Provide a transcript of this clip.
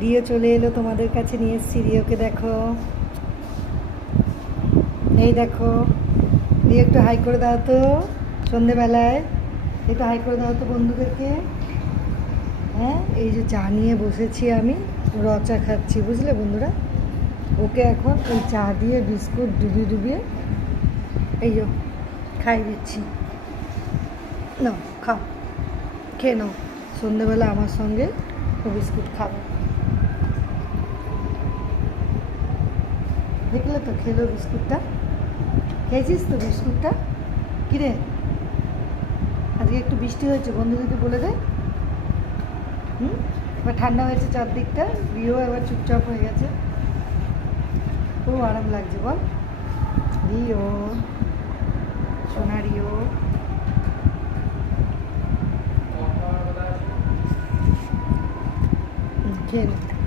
Rio চলে এলো তোমাদের কাছে, নিয়ে এসেছি রিওকে। দেখো, এই দেখো রিও, একটু হাই করে দাও তো সন্ধেবেলায়, একটু হাই করে দাও তো বন্ধুদেরকে। হ্যাঁ, এই যে চা নিয়ে বসেছি আমি, র চা খাচ্ছি, বুঝলে বন্ধুরা। ওকে এখন ওই চা দিয়ে বিস্কুট ডুবিয়ে ডুবিয়ে এই যে খাই দিচ্ছি। নাও খাও, খেয়ে নাও, সন্ধেবেলা আমার সঙ্গে ও বিস্কুট খাবে। দেখলে তো খেলো বিস্কুটটা, খেয়েছিস তো বিস্কুটটা। কিরে, আজকে একটু বৃষ্টি হয়েছে, বন্ধুদেরকে বলে দে। এবার ঠান্ডা হয়েছে চারদিকটা, রিও এবার চুপচাপ হয়ে গেছে, খুব আরাম লাগছে বল। রিও, সোনা রিও। খেয়ে নে।